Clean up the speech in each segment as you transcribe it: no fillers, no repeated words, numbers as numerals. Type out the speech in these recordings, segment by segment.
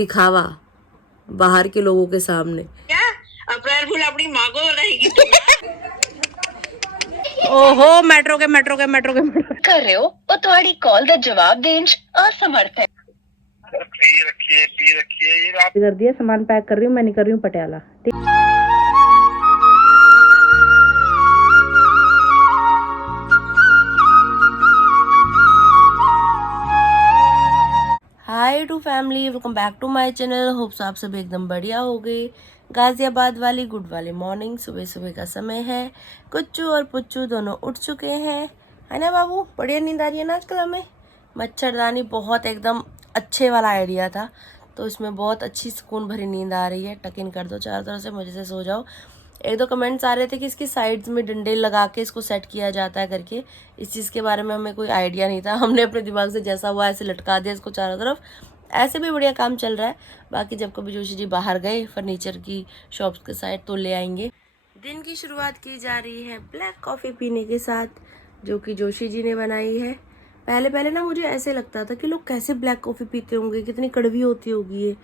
दिखावा बाहर के लोगों के सामने। क्या अप्रैल फूल अपनी माँ को रहेगी ओहो मेट्रो के कर रहे हो और तुम्हारी कॉल का जवाब देने असमर्थ है। पी रखिए ये आप कर दिया, सामान पैक कर रही हूँ, मैं निकल रही हूँ पटियाला। ठीक। Hi to family, welcome back to my channel. Hopes आप सब एकदम बढ़िया हो गए। गाजियाबाद वाली गुड वाली मॉर्निंग, सुबह सुबह का समय है। कुच्चू और पुच्चू दोनों उठ चुके हैं, है ना बाबू? बढ़िया नींद आ रही है ना आजकल हमें। मच्छरदानी बहुत एकदम अच्छे वाला आइडिया था, तो इसमें बहुत अच्छी सुकून भरी नींद आ रही है। टक इन कर दो चारों तरफ से, मुझे से सो जाओ। एक दो कमेंट्स आ रहे थे कि इसकी साइड्स में डंडे लगा के इसको सेट किया जाता है करके। इस चीज़ के बारे में हमें कोई आइडिया नहीं था। हमने अपने दिमाग से जैसा हुआ ऐसे लटका दिया इसको चारों तरफ। ऐसे भी बढ़िया काम चल रहा है। बाकी जब कभी जोशी जी बाहर गए फर्नीचर की शॉप्स के साइड तो ले आएंगे। दिन की शुरुआत की जा रही है ब्लैक कॉफ़ी पीने के साथ, जो कि जोशी जी ने बनाई है। पहले ना मुझे ऐसे लगता था कि लोग कैसे ब्लैक कॉफ़ी पीते होंगे, कितनी कड़वी होती होगी ये।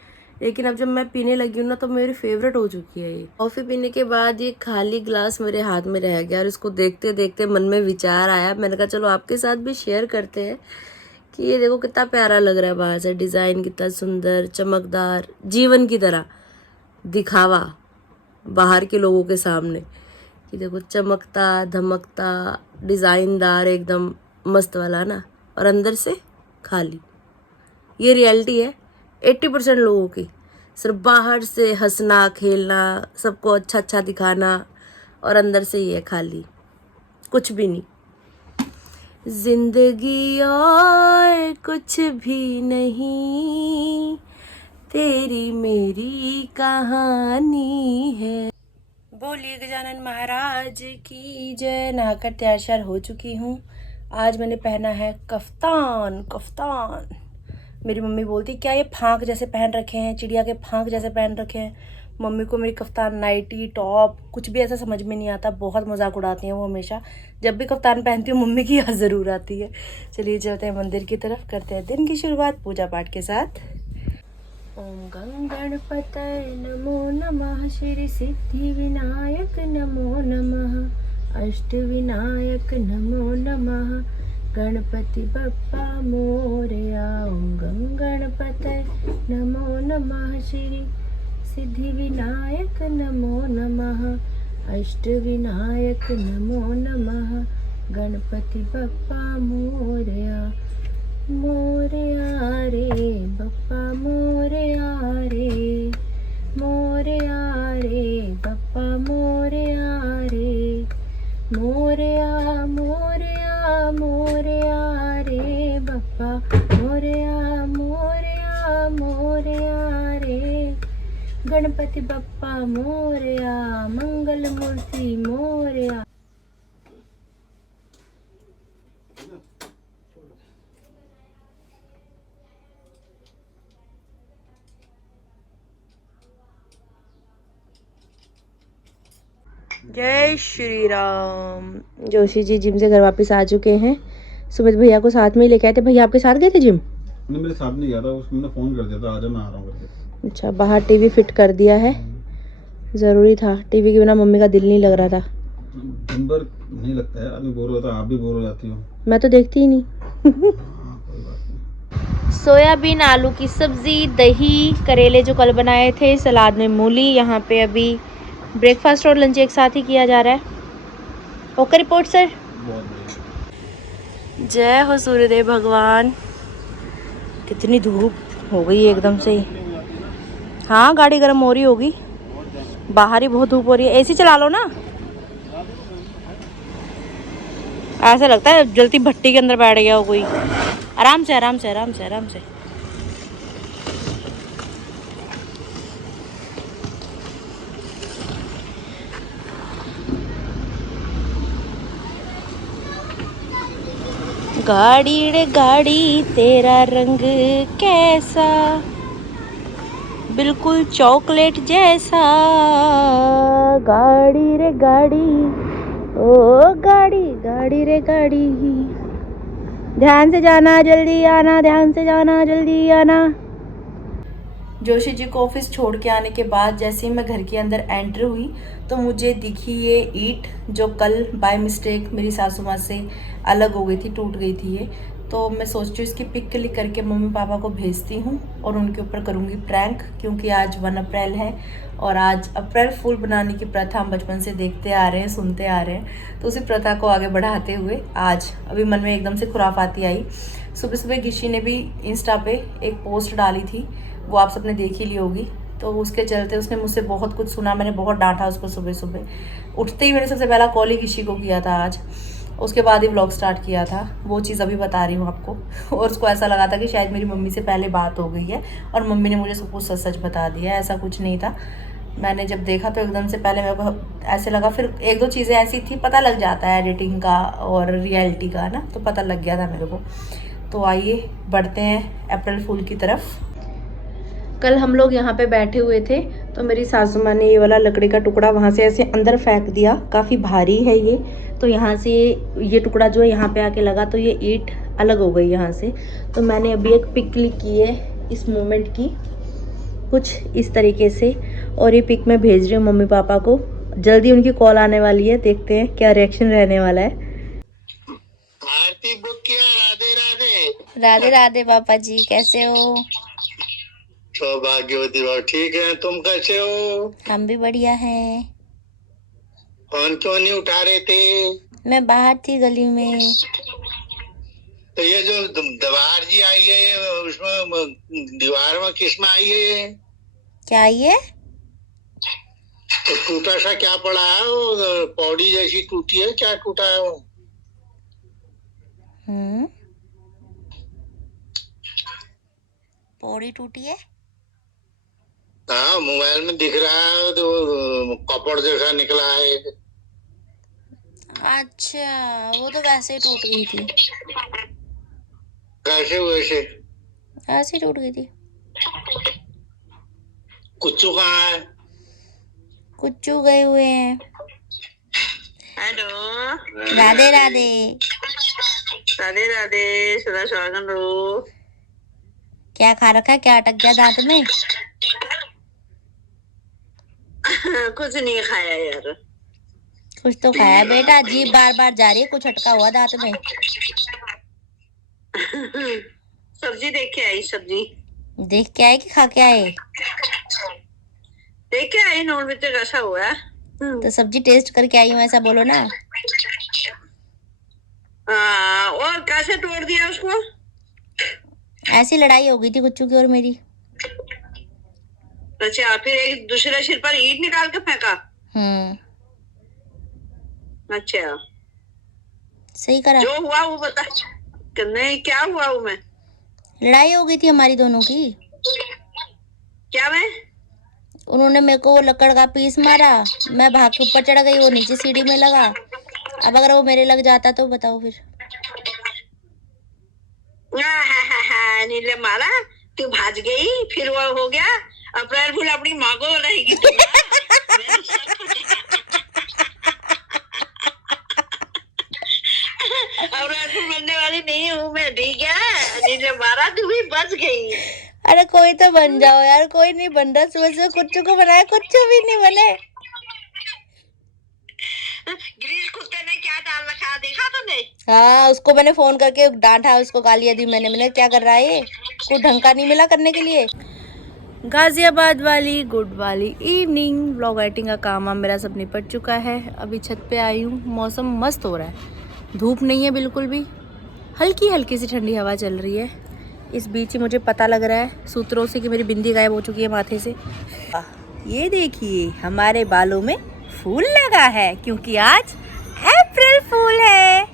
लेकिन अब जब मैं पीने लगी हूँ ना तो मेरी फेवरेट हो चुकी है ये। कॉफ़ी पीने के बाद ये खाली ग्लास मेरे हाथ में रह गया और इसको देखते देखते मन में विचार आया। मैंने कहा चलो आपके साथ भी शेयर करते हैं कि ये देखो कितना प्यारा लग रहा है बाहर से। डिज़ाइन कितना सुंदर, चमकदार, जीवन की तरह दिखावा बाहर के लोगों के सामने कि देखो चमकता धमकता डिज़ाइनदार एकदम मस्त वाला ना, और अंदर से खाली। ये रियलिटी है 80% लोगों की। सिर्फ बाहर से हंसना खेलना, सबको अच्छा अच्छा दिखाना, और अंदर से ये खाली, कुछ भी नहीं। जिंदगी और कुछ भी नहीं, तेरी मेरी कहानी है। बोलिए गजानन महाराज की जय। नहाकर तैयार श्यार हो चुकी हूँ। आज मैंने पहना है कफ्तान। मेरी मम्मी बोलती क्या ये फांक जैसे पहन रखे हैं, चिड़िया के फांक जैसे पहन रखे हैं। मम्मी को मेरी कफ्तान, नाइटी, टॉप कुछ भी ऐसा समझ में नहीं आता। बहुत मजाक उड़ाती हैं वो हमेशा। जब भी कफ्तान पहनती हूँ मम्मी की याद ज़रूर आती है। चलिए चलते हैं मंदिर की तरफ, करते हैं दिन की शुरुआत पूजा पाठ के साथ। ओम गं गणपतये नमो नमः, श्री सिद्धि विनायक नमो नमः, अष्ट विनायक नमो नमः, गणपति बप्पा मोरया। ओम गं गणपतये नमो नमः, श्री सिद्धि विनायक नमो नमः, अष्ट विनायक नमो नमः, गणपति बप्पा मोरया। मोरया रे बप्पा मोरया रे, मोरया रे बप्पा मोरया रे, मोरया मोरया मोरया रे बप्पा मोरया मोरया मोरया रे, गणपति बप्पा मोरया, मंगल मूर्ति मोरया। जय श्री राम। जोशी जी जिम से घर वापस आ चुके हैं। सुमित भैया को साथ में ही लेके आए थे। भैया आपके साथ गए थे जिम? नहीं, मेरे साथ नहीं गया था, उसने फोन कर दिया था आजा मैं आ रहा हूँ करके। अच्छा, बाहर टीवी फिट कर दिया है, ज़रूरी था। टीवी के बिना मम्मी का दिल नहीं लग रहा था। दिन भर नहीं लगता है, आदमी बोर होता है। आप भी बोर हो जाती हो। मैं तो देखती ही नहीं। हाँ, कोई बात नहीं। सोयाबीन आलू की सब्जी, दही, करेले जो कल बनाए थे, सलाद में मूली। यहाँ पे अभी ब्रेकफास्ट और लंच एक साथ ही किया जा रहा है। Okay report sir. बहुत बढ़िया। जय हो सूर्यदेव भगवान। कितनी धूप हो गई है एकदम से ही। हाँ गाड़ी गर्म हो रही होगी, बाहर ही बहुत धूप हो रही है। एसी चला लो ना, ऐसा लगता है जलती भट्टी के अंदर बैठ गया हो कोई। आराम से आराम से आराम से आराम से। गाड़ी रे गाड़ी तेरा रंग कैसा, बिल्कुल चॉकलेट जैसा। गाड़ी रे गाड़ी, ओ गाड़ी गाड़ी रे गाड़ी, ध्यान से जाना जल्दी आना, ध्यान से जाना जल्दी आना। जोशी जी को ऑफिस छोड़ के आने के बाद जैसे ही मैं घर के अंदर एंटर हुई तो मुझे दिखी ये ईंट जो कल बाय मिस्टेक मेरी सासू माँ से अलग हो गई थी, टूट गई थी ये। तो मैं सोच रही हूँ इसकी पिक क्लिक करके मम्मी पापा को भेजती हूँ और उनके ऊपर करूँगी प्रैंक, क्योंकि आज 1 अप्रैल है और आज अप्रैल फूल बनाने की प्रथा हम बचपन से देखते आ रहे हैं, सुनते आ रहे हैं। तो उसी प्रथा को आगे बढ़ाते हुए आज अभी मन में एकदम से खुराफाती आई। सुबह सुबह गिशी ने भी इंस्टा पे एक पोस्ट डाली थी, वो आप सबने देख ही ली होगी। तो उसके चलते उसने मुझसे बहुत कुछ सुना, मैंने बहुत डांटा उसको। सुबह सुबह उठते ही मैंने सबसे पहला कॉल ही गिशी को किया था आज, उसके बाद ही व्लॉग स्टार्ट किया था। वो चीज़ अभी बता रही हूँ आपको। और उसको ऐसा लगा था कि शायद मेरी मम्मी से पहले बात हो गई है और मम्मी ने मुझे सब कुछ सच सच बता दिया है। ऐसा कुछ नहीं था। मैंने जब देखा तो एकदम से पहले मेरे को ऐसे लगा, फिर एक दो चीज़ें ऐसी थी, पता लग जाता है एडिटिंग का और रियलिटी का ना, तो पता लग गया था मेरे को। तो आइए बढ़ते हैं अप्रैल फूल की तरफ। कल हम लोग यहाँ पे बैठे हुए थे तो मेरी सासू माँ ने ये वाला लकड़ी का टुकड़ा वहाँ से ऐसे अंदर फेंक दिया, काफ़ी भारी है ये। तो यहाँ से ये टुकड़ा जो है यहाँ पे आके लगा तो ये ईंट अलग हो गई यहाँ से। तो मैंने अभी एक पिक क्लिक की है इस मोमेंट की, कुछ इस तरीके से, और ये पिक मैं भेज रही हूँ मम्मी पापा को। जल्दी उनकी कॉल आने वाली है, देखते हैं क्या रिएक्शन रहने वाला है। आरती बुक किया। राधे राधे। राधे राधे पापा जी, कैसे हो? सौभाग्यवती बाबू ठीक है, तुम कैसे हो? हम भी बढ़िया हैं। फोन क्यों नहीं उठा रहे थे? मैं बाहर थी गली में। तो ये जो दीवार जी आई है उसमें दीवार में किस में आई है? क्या ये? तो टूटा सा क्या पड़ा है? वो पौड़ी जैसी टूटी है, क्या टूटा है वो? पौड़ी टूटी है? हाँ, मोबाइल में दिख रहा है तो कपड़ जैसा निकला है। अच्छा, वो तो वैसे ही टूट गई थी। कैसे वैसे? ऐसे ही टूट गई थी। कुच्चू कहाँ है? कुच्चू गए हुए हैं। हेलो। राधे राधे। राधे राधे, सदा स्वागत हो। क्या खा रखा है? क्या अटक गया दांत में? कुछ नहीं खाया यार। कुछ तो खाया बेटा, जीभ बार बार जा रही है, कुछ अटका हुआ दांत में। सब्जी देख के आई। सब्जी देख के आए कि खा के आए? देख के आई। नॉन वेज कैसा हुआ है? तो सब्जी टेस्ट करके आई हूँ, ऐसा बोलो ना। और कैसे तोड़ दिया उसको? ऐसी लड़ाई हो गई थी कुच्चू की और मेरी। अच्छा, फिर एक दूसरे सिर पर ईंट निकाल के फेंका? अच्छा, सही करा। जो हुआ वो बता। नहीं, क्या हुआ वो में? लड़ाई हो गई थी हमारी दोनों की। क्या में? उन्होंने मेरे को वो लकड़ का पीस मारा, मैं भाग के ऊपर चढ़ गई, वो नीचे सीढ़ी में लगा। अब अगर वो मेरे लग जाता तो बताओ फिर। नीले मारा, तू भाज गई, फिर वो हो गया। अप्रैल फूल अपनी माँ को रहेगी। अप्रैल फूल बनने वाली नहीं हूँ मैं, ठीक है? नीले मारा, तू भी बच गई। अरे कोई तो बन जाओ यार, कोई नहीं बन रहा। सुबह से कुच्चू को बनाया, कुच्चू भी नहीं बने। ग्रीस कुत्ते ने क्या डाल रखा, देखा तुमने? हाँ, उसको मैंने फोन करके डांटा, उसको गालियां दी मैंने क्या कर रहा है ये, कुछ ढंग का नहीं मिला करने के लिए। गाजियाबाद वाली गुड वाली इवनिंग, व्लॉग एडिटिंग का काम मेरा सब निपट चुका है। अभी छत पे आई हूँ, मौसम मस्त हो रहा है, धूप नहीं है बिल्कुल भी, हल्की हल्की सी ठंडी हवा चल रही है। इस बीच ही मुझे पता लग रहा है सूत्रों से कि मेरी बिंदी गायब हो चुकी है माथे से। ये देखिए, हमारे बालों में फूल लगा है क्योंकि आज अप्रैल फूल है।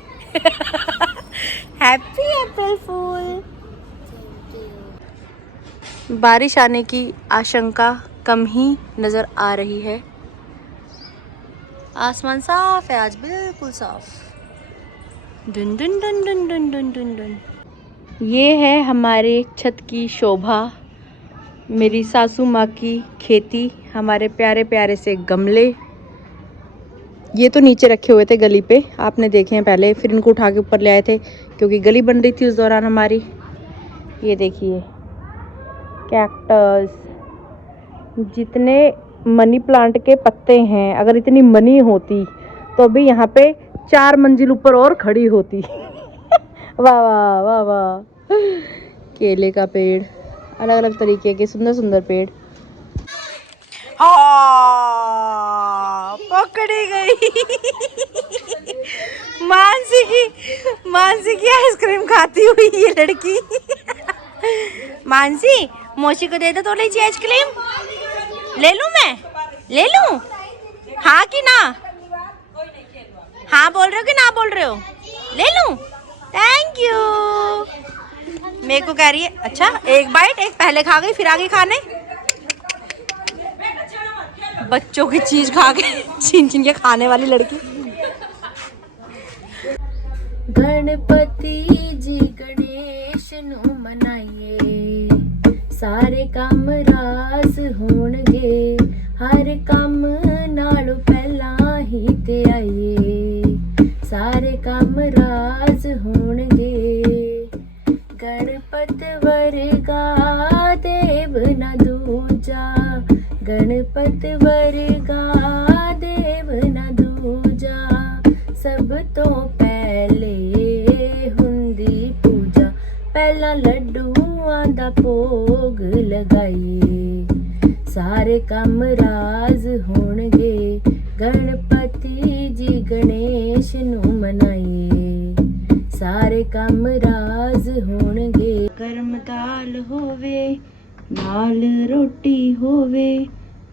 हैप्पी अप्रैल फूल। बारिश आने की आशंका कम ही नज़र आ रही है। आसमान साफ है आज, बिल्कुल साफ। डुन डुन डुन डुन डुन डुन डुन डुन। ये है हमारे छत की शोभा, मेरी सासू माँ की खेती, हमारे प्यारे प्यारे से गमले। ये तो नीचे रखे हुए थे गली पे, आपने देखे हैं पहले, फिर इनको उठा के ऊपर ले आए थे क्योंकि गली बन रही थी उस दौरान हमारी। ये देखिए कैक्टस, जितने मनी प्लांट के पत्ते हैं, अगर इतनी मनी होती तो भी यहाँ पे 4 मंजिल ऊपर और खड़ी होती। वाह वाह वाह वाह। केले का पेड़, अलग अलग तरीके के सुंदर सुंदर पेड़। हाँ, पकड़ी गई। मानसी की आइसक्रीम खाती हुई ये लड़की। मानसी, मौसी को दे दो थोड़ी सी आइसक्रीम। ले लूं मैं? ले लूं? हाँ कि ना? हाँ बोल रहे हो कि ना बोल रहे हो? ले लूं? Thank you. मेरे को कह रही है अच्छा एक बाइट, एक पहले खा गई फिर आ गई खाने। बच्चों की चीज खा के छीन छीन के खाने वाली लड़की। गणपति जी गणेश नु मनाइए, सारे काम रास होणगे, हर काम नालों पहला ही ते आइए, सारे काम रास होणगे। गणपत वर्गा देव न दूजा, गणपत वर्गा देव न दूजा, सब तो पहले हुंदी पूजा, पहला लड्डूआं दा भोग लगाइए, सारे काम राज होणगे, गणपति जी गणेश नु मनाइए, सारे काम राज होणगे। गरम दाल होवे, नाल रोटी होवे,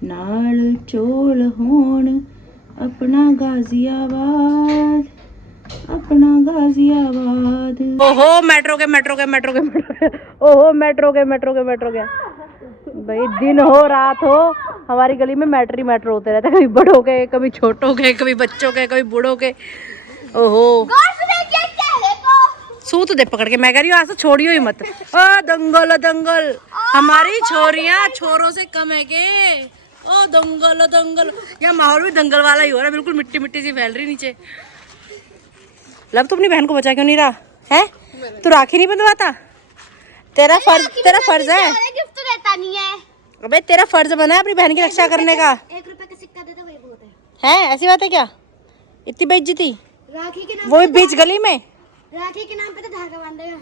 नाल चौल होण, अपना गाजियाबाद, अपना गाजियाबाद। ओहो मेट्रो के ओहो मेट्रो के भाई दिन हो रात हो हमारी गली में मेट्रो होते रहते, कभी बड़ों के, कभी छोटों के, कभी बच्चों के, कभी बूढ़ों के। ओहो सूत दे पकड़ के, मैं कह रही हूँ आज तो छोड़ियो ही मत। ओ दंगल हमारी छोरियां छोरों से कम है के। ओ दंगल यहाँ माहौल भी दंगल वाला ही हो रहा है, बिल्कुल मिट्टी मिट्टी सी फैल रही नीचे। लव तू अपनी बहन को बचा क्यों नहीं रहा है? तू राखी नहीं बंधवाता? तेरा फर्ज है। गिफ्ट तो देता नहीं है। अबे तेरा फर्ज बना है अपनी बहन की रक्षा करने का। 1 रुपए का सिक्का दे दो वही बहुत है। ऐसी बात है क्या? इतनी बेइज्जती राखी के नाम वो भी बीच गली में। राखी के नाम पे तो धागा बांधेगा।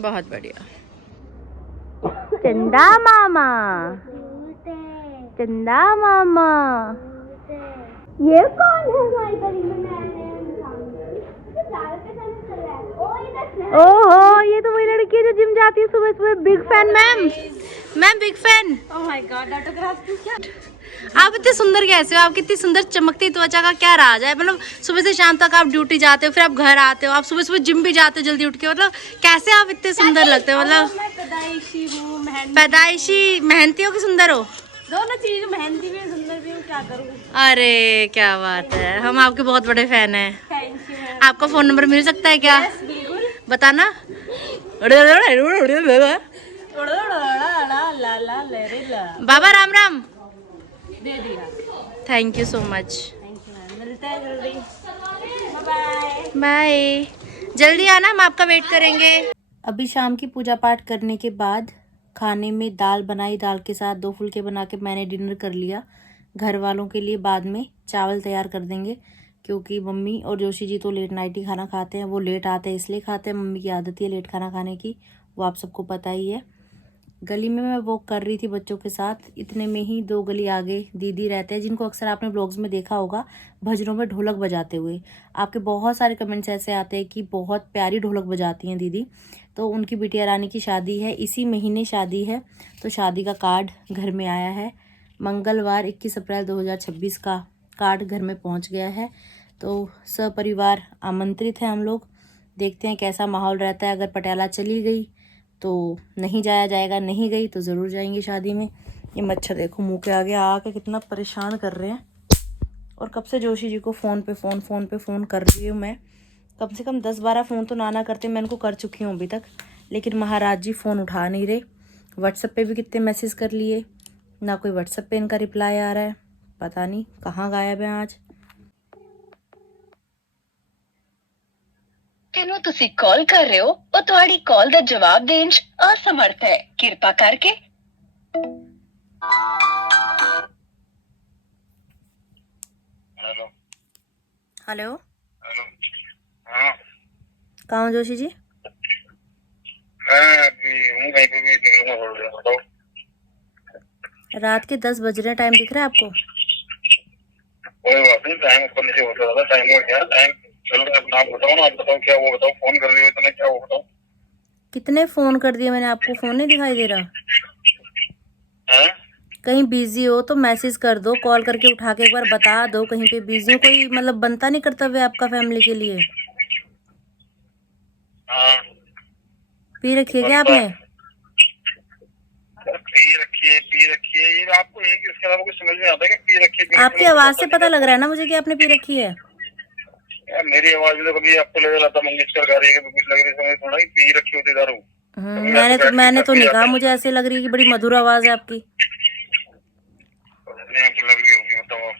बहुत बढ़िया। चंदा मामा, चंदा मामा, ये कौन है हमारी गली में नया ओहो ये तो वही लड़की है जो जिम जाती है सुबह सुबह। Big fan ma'am big fan. Oh my God autograph क्या? आप इतने सुंदर कैसे हो? आप कितनी सुंदर चमकती त्वचा का क्या राज है? मतलब सुबह से शाम तक आप ड्यूटी जाते हो, फिर आप घर आते हो, आप सुबह सुबह जिम भी जाते हो जल्दी उठ के, मतलब कैसे आप इतने सुंदर लगते हो? मतलब मैं पैदाइशी हूँ, पैदाइशी मेहनती हो कि सुंदर हो? दोनों चीज, मेहंदी भी सुंदर भी हूँ, क्या करूँ। अरे क्या बात है, हम आपके बहुत बड़े फैन हैं। Thank you. आपका फोन नंबर मिल सकता है क्या? बिल्कुल। बताना। बाबा राम राम। दे दिया। Thank you so much. Thank you ma'am, मिलते हैं जल्दी। बाय बाय, जल्दी आना, हम आपका वेट करेंगे। अभी शाम की पूजा पाठ करने के बाद खाने में दाल बनाई, दाल के साथ 2 फुलके बना के मैंने डिनर कर लिया। घर वालों के लिए बाद में चावल तैयार कर देंगे, क्योंकि मम्मी और जोशी जी तो लेट नाइट ही खाना खाते हैं। वो लेट आते हैं इसलिए खाते हैं, मम्मी की आदत है लेट खाना खाने की, वो आप सबको पता ही है। गली में मैं वॉक कर रही थी बच्चों के साथ, इतने में ही 2 गली आगे दीदी रहते हैं, जिनको अक्सर आपने ब्लॉग्स में देखा होगा भजनों में ढोलक बजाते हुए। आपके बहुत सारे कमेंट्स ऐसे आते हैं कि बहुत प्यारी ढोलक बजाती हैं दीदी। तो उनकी बिटिया रानी की शादी है, इसी महीने शादी है, तो शादी का कार्ड घर में आया है। मंगलवार 21 अप्रैल 2026 का कार्ड घर में पहुंच गया है। तो सपरिवार आमंत्रित है हम लोग। देखते हैं कैसा माहौल रहता है। अगर पटियाला चली गई तो नहीं जाया जाएगा, नहीं गई तो ज़रूर जाएंगे शादी में। ये मच्छर देखो मुंह के आगे आके कितना परेशान कर रहे हैं। और कब से जोशी जी को फ़ोन पे फ़ोन कर रही हूँ मैं, कम से कम 10-12 फ़ोन तो नाना करते मैं इनको कर चुकी हूँ अभी तक, लेकिन महाराज जी फ़ोन उठा नहीं रहे। व्हाट्सएप पे भी कितने मैसेज कर लिए, ना कोई व्हाट्सएप पे इनका रिप्लाई आ रहा है, पता नहीं कहाँ गायब है आज। तेनों तुसी कॉल कर रहे हो और तुम्हारी कॉल का जवाब देने च असमर्थ है। कृपा करके हेलो, हेलो। हाँ, कहाँ हो जोशी जी? मैं अभी हूँ कहीं पे भी निकलूंगा थोड़ी देर में, बताओ। रात के 10 बज रहे हैं, टाइम दिख रहा है आपको? कोई बात नहीं, टाइम ऊपर नीचे होता रहता है, टाइम का क्या टाइम चल रहा है। अपना आप बताओ ना, आप बताओ क्या वो बताओ, फोन कर रही हो इतना, क्या वो बताओ। कितने फ़ोन कर दिए मैंने आपको, फ़ोन नहीं दिखाई दे रहा? हैं? कहीं बिजी हो तो मैसेज कर दो, कॉल करके उठा के एक बार बता दो कहीं पे बिजी हो। कोई मतलब बनता नहीं कर्तव्य आपका फैमिली के लिए? हाँ, पी रखी है क्या बनता आपने? है। पी रखी है, ये आपको एक इसके अलावा कुछ समझ में आता है कि पी रखी है, पी रखी आपकी है, मतलब आवाज़ पता से नहीं पता लग रहा है आपको। ना मुझे कि आपने पी रखी है। यार मेरी आवाज में तो कभी आपको लगा लता मंगेशकर गा रही है, कभी कुछ लग रही है, समझ थोड़ा कि पी रखी होती दारू। कभी मैं तो बैठ के मैंने थक तो भी नहीं जाता कहा, है। मुझे ऐसे लग रही है कि बड़ी मधुर आवाज़ है आपकी। नहीं, आपको लग रही होगी, बताओ।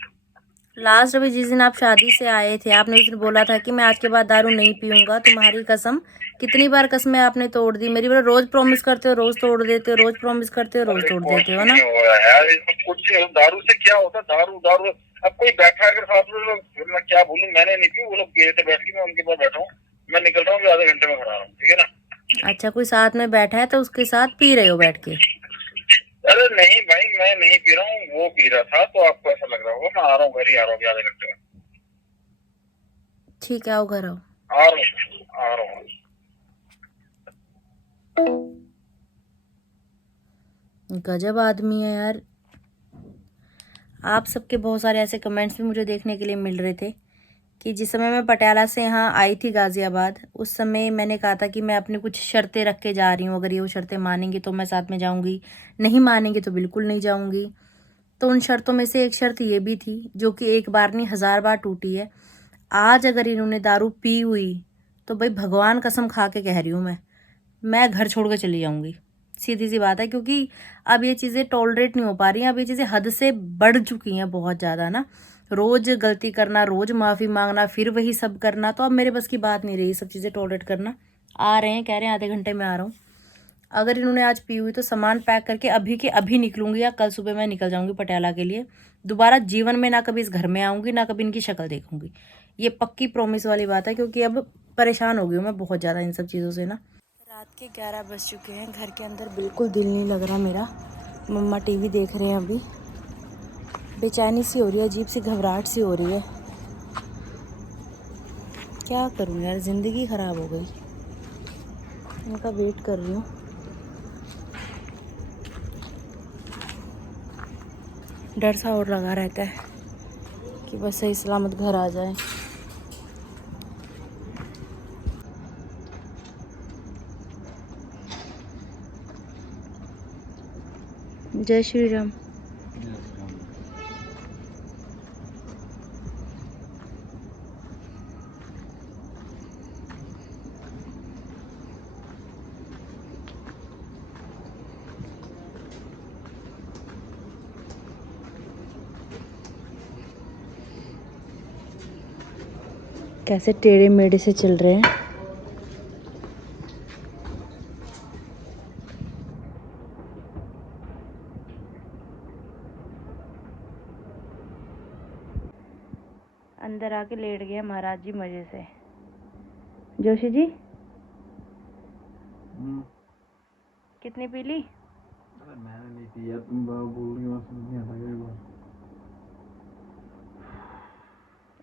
लास्ट अभी जिस दिन आप शादी से आए थे, आपने उस दिन बोला था कि मैं आज के बाद दारू नहीं पीऊंगा, तुम्हारी कसम। कितनी बार कसमें आपने तोड़ दी मेरी? बोला रोज प्रॉमिस करते हो, रोज तोड़ देते हो, रोज प्रॉमिस करते हो, रोज अरे तोड़ कुछ देते हो नहीं ना। हो रहा है यार, इसमें कुछ नहीं, दारू से क्या होता है, दारू दारू। अब कोई बैठा है अगर साथ में, फिर मैं क्या बोलूं, मैंने नहीं पी, वो लोग पी रहे थे बैठ के, मैं उनके पास बैठा हूँ। मैं निकल रहा हूँ, अभी आधे घंटे में खड़ा रहा हूँ, ठीक है ना। अच्छा, कोई साथ में बैठा है तो उसके साथ पी रहे हो बैठ के? अरे नहीं भाई, मैं नहीं पी रहा हूँ, वो पी रहा था, तो आपको ऐसा लग रहा होगा। मैं आ रहा हूँ, घर ही आ रहा हूँ अभी आधे घंटे में। ठीक है, आओ घर आओ। आ रहा हूँ, आ रहा हूँ। गजब आदमी है यार। आप सबके बहुत सारे ऐसे कमेंट्स भी मुझे देखने के लिए मिल रहे थे कि जिस समय मैं पटियाला से यहाँ आई थी गाज़ियाबाद, उस समय मैंने कहा था कि मैं अपनी कुछ शर्तें रख के जा रही हूँ, अगर ये वो शर्तें मानेंगे तो मैं साथ में जाऊँगी, नहीं मानेंगे तो बिल्कुल नहीं जाऊँगी। तो उन शर्तों में से एक शर्त ये भी थी, जो कि एक बार नहीं 1000 बार टूटी है। आज अगर इन्होंने दारू पी हुई तो भाई भगवान कसम खा के कह रही हूँ मैं घर छोड़ के चली जाऊँगी। सीधी सी बात है, क्योंकि अब ये चीज़ें टॉलरेट नहीं हो पा रही हैं। अब ये चीज़ें हद से बढ़ चुकी हैं बहुत ज़्यादा ना। रोज़ गलती करना, रोज़ माफ़ी मांगना, फिर वही सब करना, तो अब मेरे बस की बात नहीं रही सब चीज़ें टॉलरेट करना। आ रहे हैं, कह रहे हैं आधे घंटे में आ रहा हूँ। अगर इन्होंने आज पी हुई तो सामान पैक करके अभी के अभी निकलूंगी, या कल सुबह मैं निकल जाऊंगी पटियाला के लिए। दोबारा जीवन में ना कभी इस घर में आऊँगी, ना कभी इनकी शक्ल देखूंगी। ये पक्की प्रॉमिस वाली बात है, क्योंकि अब परेशान हो गई हूँ मैं बहुत ज़्यादा इन सब चीज़ों से ना। रात के 11 बज चुके हैं, घर के अंदर बिल्कुल दिल नहीं लग रहा मेरा। मम्मा टीवी देख रहे हैं अभी। बेचैनी सी हो रही है, अजीब सी घबराहट सी हो रही है। क्या करूँ यार, ज़िंदगी ख़राब हो गई। उनका वेट कर रही हूँ। डर सा और लगा रहता है कि बस सही सलामत घर आ जाए। जय श्री राम। कैसे टेढ़े मेढ़े से चल रहे हैं। अंदर आके लेट गया महाराज जी मजे से। जोशी जी कितनी पी ली? अरे मैंने नहीं पिया, तुम बोल रही हो, समझ नहीं आता मेरी बात।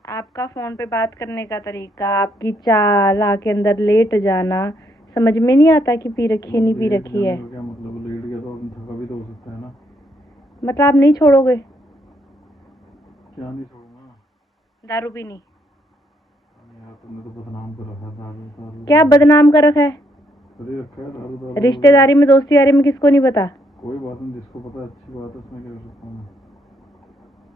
आपका फ़ोन पे बात करने का तरीका, आपकी चाल, आके अंदर लेट जाना, समझ में नहीं आता कि पी रखी है नहीं पी लेट रखी जाने है। का क्या मतलब, लेट गया तो आदमी थका भी तो हो सकता है ना। मतलब आप नहीं छोड़ोगे क्या नहीं छोड़ूंगा? दारू पीनी? अरे यार तुमने तो बदनाम कर रखा है, दारू दारू। क्या बदनाम कर रखा है? अरे रखा है दारू दारू। रिश्तेदारी में, दोस्ती यारी में किसको नहीं पता? कोई बात नहीं, जिसको पता है अच्छी बात है, उसमें क्या कर सकता हूँ मैं।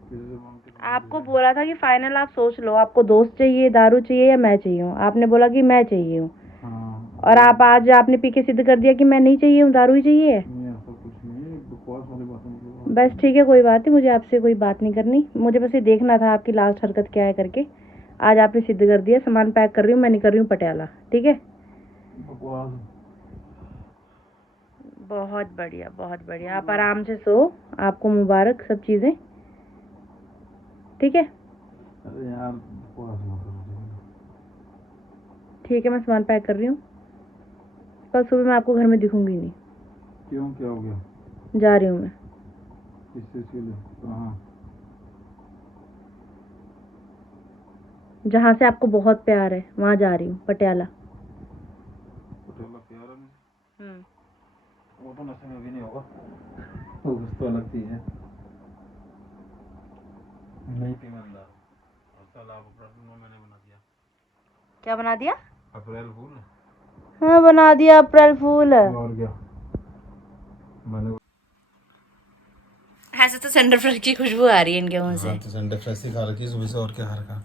किसी से मांग के आपको बोला था कि फाइनल आप सोच लो, आपको दोस्त चाहिए, दारू चाहिए या मैं चाहिए हूँ। आपने बोला कि मैं चाहिए हूँ, हाँ, और आप आज आपने पी के सिद्ध कर दिया कि मैं नहीं चाहिए हूँ, दारू ही चाहिए है। नहीं ऐसा कुछ नहीं है, बकवास वाली बात है मतलब। बस ठीक है, कोई बात नहीं, मुझे आपसे कोई बात नहीं करनी। मुझे बस ये देखना था आपकी लास्ट हरकत क्या है करके। आज आपने सिद्ध कर दिया। सामान पैक कर रही हूँ, मैं निकल रही हूँ पटियाला, ठीक है? बकवास। बहुत बढ़िया, बहुत बढ़िया। आप आराम से सो, आपको मुबारक सब चीज़ें, ठीक है? अरे यार बकवास मत ठीक है, मैं सामान पैक कर रही हूँ। कल सुबह मैं आपको घर में दिखूंगी नहीं। क्यों, क्या हो गया? जा रही हूँ मैं। किस चीज़ के लिए? कहाँ? जहाँ से आपको बहुत प्यार है वहाँ जा रही हूँ, पटियाला। पटियाला प्यार है? वो तो नशे में भी नहीं होगा, वो कुछ तो अलग चीज़ है। नहीं पी मंदा। साला अप्रैल फूल मैंने बना दिया। क्या बना दिया? अप्रैल फूल। हाँ, बना दिया अप्रैल फूल। और क्या मैंने। ऐसे तो सेंटर फ्रेश की खुशबू आ रही है इनके मुंह से। हाँ, तो संडे फ्रेश ही खा रखी सुबह से, और क्या खा रखा?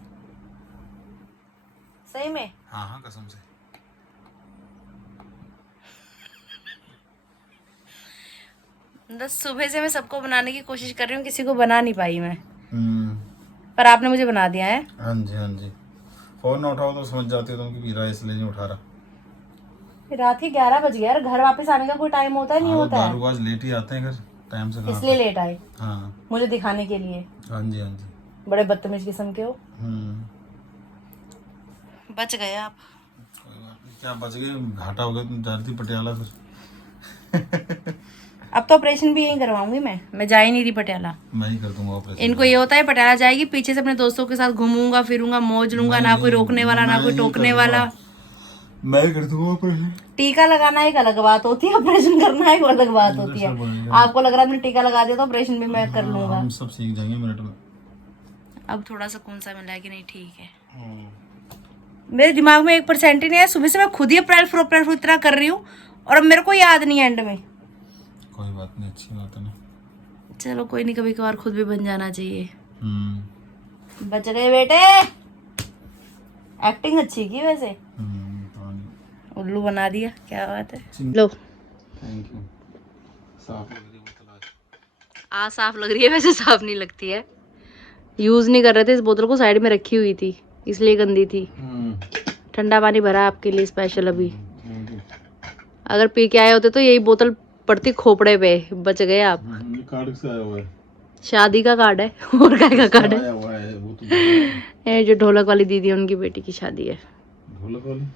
सही में? हाँ हाँ, कसम से। बस सुबह से मैं सबको बनाने की कोशिश कर रही हूँ, किसी को बना नहीं पाई मैं। पर आपने मुझे बना दिया है। हाँ जी हाँ जी। फोन ना उठाओ तो समझ जाती हो तुम कि पी रहा है, इसलिए नहीं उठा रहा। रात के 11 बज गया यार, घर वापस आने का कोई टाइम होता है? नहीं हाँ, होता है, दारूबाज लेट ही आते हैं घर, टाइम से कहाँ इसलिए आते हैं। लेट आए हाँ मुझे दिखाने के लिए। हाँ जी हाँ जी। बड़े बदतमीज किस्म के हो। हम्म। बच गए आप। कोई बात नहीं, क्या बच गए, घाटा हो गया, तुम जा रही थी पटियाला फिर। अब तो ऑपरेशन भी यहीं करवाऊंगी मैं जा ही नहीं रही पटियाला। मैं ही कर दूंगा ऑपरेशन। इनको ये होता है पटियाला जाएगी, पीछे से अपने दोस्तों के साथ घूमूंगा फिरूंगा, मौज लूंगा, ना कोई रोकने वाला ना कोई टोकने वाला। मैं ही कर दूंगा ऑपरेशन। टीका लगाना एक अलग बात होती है, ऑपरेशन करना एक अलग बात होती है। आपको लग रहा है मैंने टीका लगा दिया तो ऑपरेशन भी मैं कर लूंगा। हम सब सीख जाएंगे मिनट में। अब थोड़ा सा कौन सा मिला है कि नहीं, ठीक है। मेरे दिमाग में 1% ही नहीं है। सुबह से मैं खुद ही अप्रैल फूल इतना कर रही हूँ और अब मेरे को याद नहीं है एंड में। कोई बात नहीं, अच्छी बात है ना। चलो कोई नहीं, कभी कभार खुद भी बन जाना चाहिए। बच गए बेटे। एक्टिंग अच्छी की वैसे, उल्लू बना दिया, क्या बात है। लो, थैंक यू। साफ लग रही बोतल आज। आज साफ लग रही है, वैसे साफ नहीं लगती है। यूज नहीं कर रहे थे, इस बोतल को साइड में रखी हुई थी इसलिए गंदी थी। ठंडा पानी भरा आपके लिए स्पेशल अभी। अगर पी के आए होते तो यही बोतल पड़ती खोपड़े पे। बच गए आप। कार्ड से आया हुआ है, शादी का कार्ड है और काय का कार्ड आया है? हुआ है वो तो। ये जो ढोलक वाली दीदी है उनकी बेटी की शादी है ढोलक वाली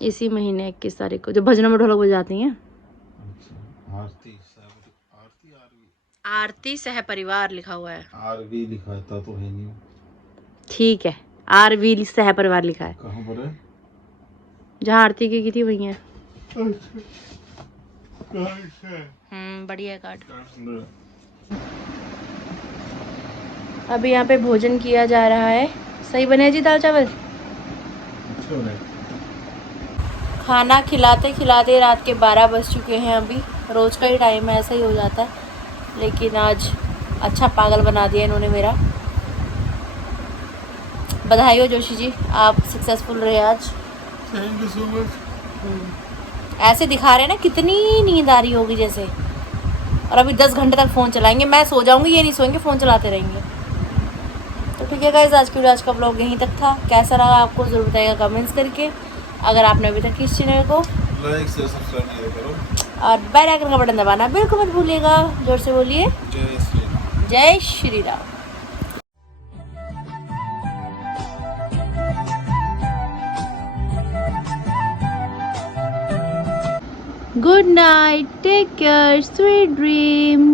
इसी महीने 21 तारीख को, जो भजनों में ढोलक बजाती हैं। अच्छा, आरती सह परिवार लिखा हुआ है। आरवी लिखा था तो है नहीं। ठीक है, आरवी सह परिवार लिखा है। कहाँ पर है? जहाँ आरती की थी वही है। बढ़िया है कार्ड। अभी यहाँ पे भोजन किया जा रहा है। सही बने जी दाल चावल? खाना खिलाते खिलाते रात के 12 बज चुके हैं। अभी रोज का ही टाइम है, ऐसा ही हो जाता है, लेकिन आज अच्छा पागल बना दिया इन्होंने मेरा। बधाई हो जोशी जी, आप सक्सेसफुल रहे आज। Thank you so much. ऐसे दिखा रहे हैं ना कितनी नींद आ रही होगी जैसे, और अभी 10 घंटे तक फ़ोन चलाएंगे। मैं सो जाऊंगी, ये नहीं सोएंगे, फ़ोन चलाते रहेंगे। तो ठीक है गाइस, आज का ब्लॉग यहीं तक था। कैसा रहा आपको ज़रूर बताइएगा कमेंट्स करके। अगर आपने अभी तक इस चैनल को लाइक शेयर सब्सक्राइब नहीं करो और बेल आइकन का बटन दबाना बिल्कुल मत भूलिएगा। जोर से बोलिए जय श्री राम। जय Shri Ram. Good night, take care, sweet dreams.